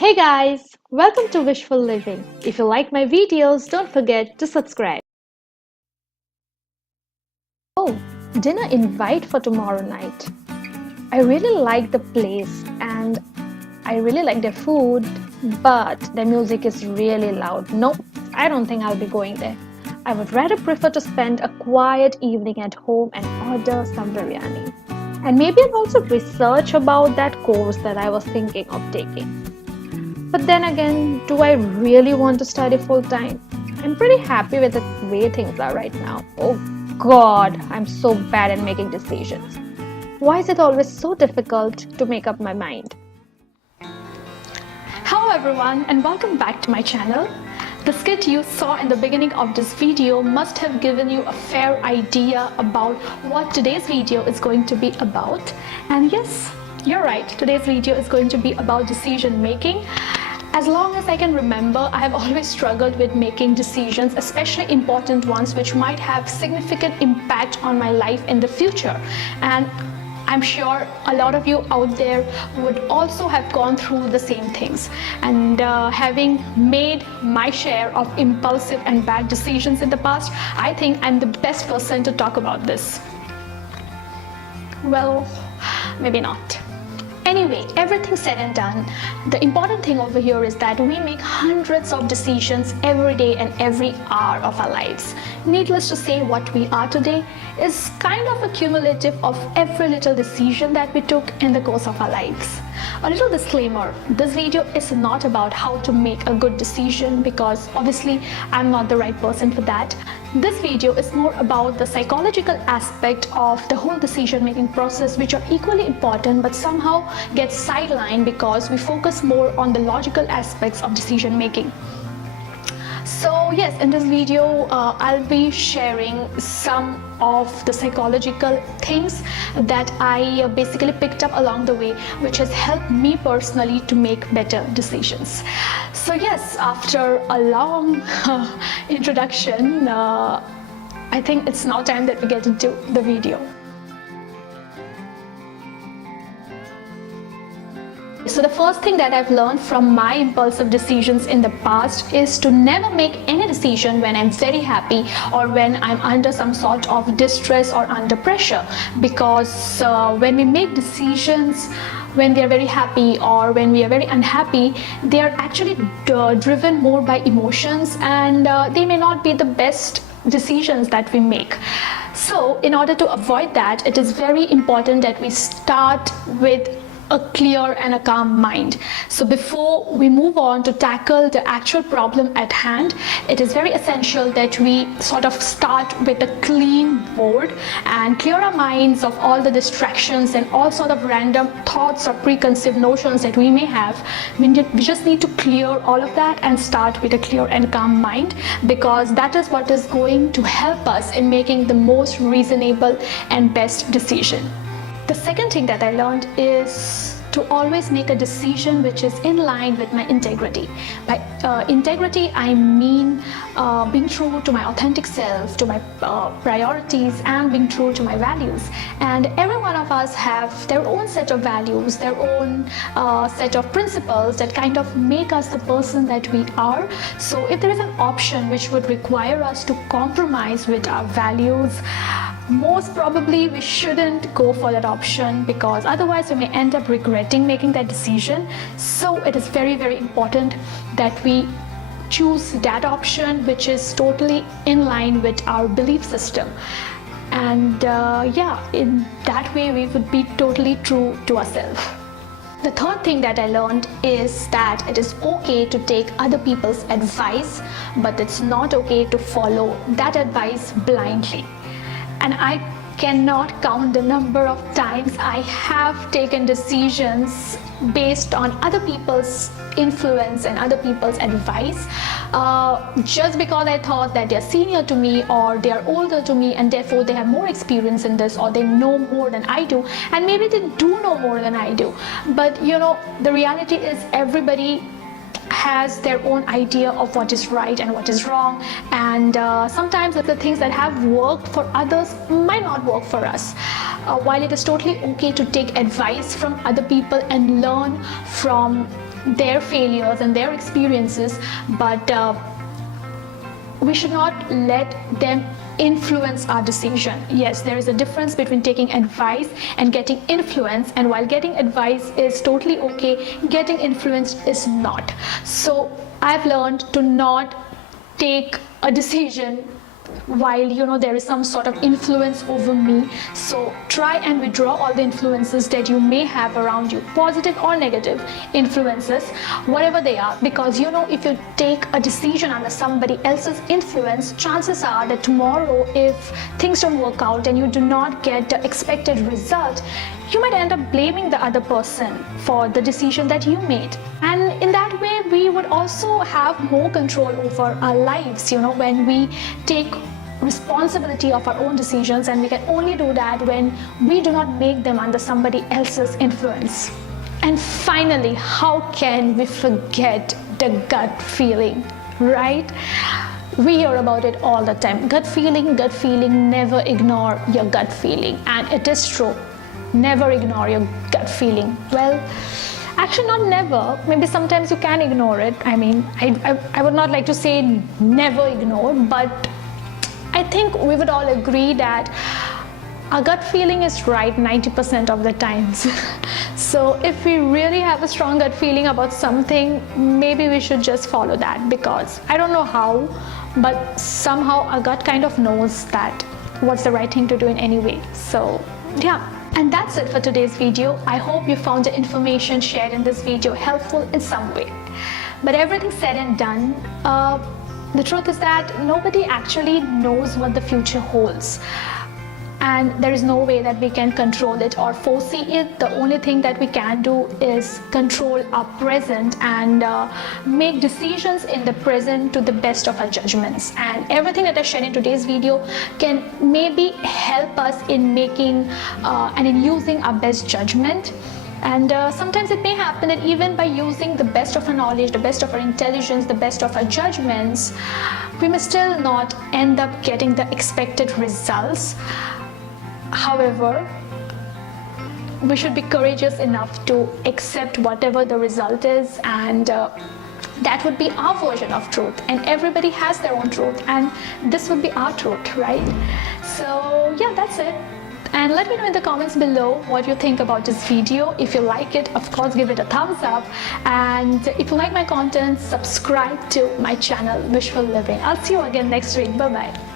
Hey guys, welcome to Wishful Living. If you like my videos, don't forget to subscribe. Oh, dinner invite for tomorrow night. I really like the place and I really like their food, but their music is really loud. Nope, I don't think I'll be going there. I would rather prefer to spend a quiet evening at home and order some biryani. And maybe I'll also research about that course that I was thinking of taking. But then again, do I really want to study full time? I'm pretty happy with the way things are right now. Oh God, I'm so bad at making decisions. Why is it always so difficult to make up my mind? Hello everyone and welcome back to my channel. The skit you saw in the beginning of this video must have given you a fair idea about what today's video is going to be about. And yes, you're right, today's video is going to be about decision making. As long as I can remember, I have always struggled with making decisions, especially important ones which might have significant impact on my life in the future. And I'm sure a lot of you out there would also have gone through the same things. And having made my share of impulsive and bad decisions in the past, I think I'm the best person to talk about this. Well, maybe not. Anyway, everything said and done, the important thing over here is that we make hundreds of decisions every day and every hour of our lives. Needless to say, what we are today is kind of a cumulative of every little decision that we took in the course of our lives. A little disclaimer, this video is not about how to make a good decision because obviously I'm not the right person for that. This video is more about the psychological aspect of the whole decision making process, which are equally important but somehow get sidelined because we focus more on the logical aspects of decision making. So yes, in this video I'll be sharing some of the psychological things that I basically picked up along the way, which has helped me personally to make better decisions. So yes, after a long introduction, I think it's now time that we get into the video. So the first thing that I've learned from my impulsive decisions in the past is to never make any decision when I'm very happy or when I'm under some sort of distress or under pressure, because when we make decisions when we are very happy or when we are very unhappy, they are actually driven more by emotions, and they may not be the best decisions that we make. So in order to avoid that, it is very important that we start with a clear and a calm mind. So before we move on to tackle the actual problem at hand, it is very essential that we sort of start with a clean board and clear our minds of all the distractions and all sort of random thoughts or preconceived notions that we may have. We just need to clear all of that and start with a clear and calm mind, because that is what is going to help us in making the most reasonable and best decision. The second thing that I learned is to always make a decision which is in line with my integrity. By integrity, I mean being true to my authentic self, to my priorities, and being true to my values. And every one of us have their own set of values, their own set of principles that kind of make us the person that we are. So if there is an option which would require us to compromise with our values, most probably we shouldn't go for that option, because otherwise we may end up regretting making that decision. So it is very, very important that we choose that option which is totally in line with our belief system. And yeah, in that way we would be totally true to ourselves. The third thing that I learned is that it is okay to take other people's advice, but it's not okay to follow that advice blindly. And I cannot count the number of times I have taken decisions based on other people's influence and other people's advice, just because I thought that they're senior to me or they're older to me and therefore they have more experience in this, or they know more than I do, and maybe they do know more than I do. But you know, the reality is everybody has their own idea of what is right and what is wrong, and sometimes the things that have worked for others might not work for us. While it is totally okay to take advice from other people and learn from their failures and their experiences, but we should not let them influence our decision. Yes, there is a difference between taking advice and getting influence, and while getting advice is totally okay, getting influenced is not. So I've learned to not take a decision while there is some sort of influence over me. So try and withdraw all the influences that you may have around you, positive or negative influences, whatever they are, because if you take a decision under somebody else's influence, chances are that tomorrow, if things don't work out and you do not get the expected result, you might end up blaming the other person for the decision that you made. And in that way, we would also have more control over our lives, when we take responsibility of our own decisions, and we can only do that when we do not make them under somebody else's influence. And finally, how can we forget the gut feeling, right? We hear about it all the time. Gut feeling, never ignore your gut feeling. And it is true. Never ignore your gut feeling. Well, actually not never. Maybe sometimes you can ignore it. I mean, I would not like to say never ignore, but I think we would all agree that our gut feeling is right 90% of the times. So if we really have a strong gut feeling about something, maybe we should just follow that, because I don't know how, but somehow our gut kind of knows that what's the right thing to do in any way. So yeah. And that's it for today's video. I hope you found the information shared in this video helpful in some way. But everything said and done, the truth is that nobody actually knows what the future holds. And there is no way that we can control it or foresee it. The only thing that we can do is control our present and make decisions in the present to the best of our judgments. And everything that I shared in today's video can maybe help us in making and in using our best judgment. And sometimes it may happen that even by using the best of our knowledge, the best of our intelligence, the best of our judgments, we may still not end up getting the expected results. However, we should be courageous enough to accept whatever the result is, and that would be our version of truth. And everybody has their own truth, and this would be our truth, right? So yeah, that's it. And let me know in the comments below what you think about this video. If you like it, of course, give it a thumbs up. And if you like my content, subscribe to my channel, Wishful Living. I'll see you again next week. Bye-bye.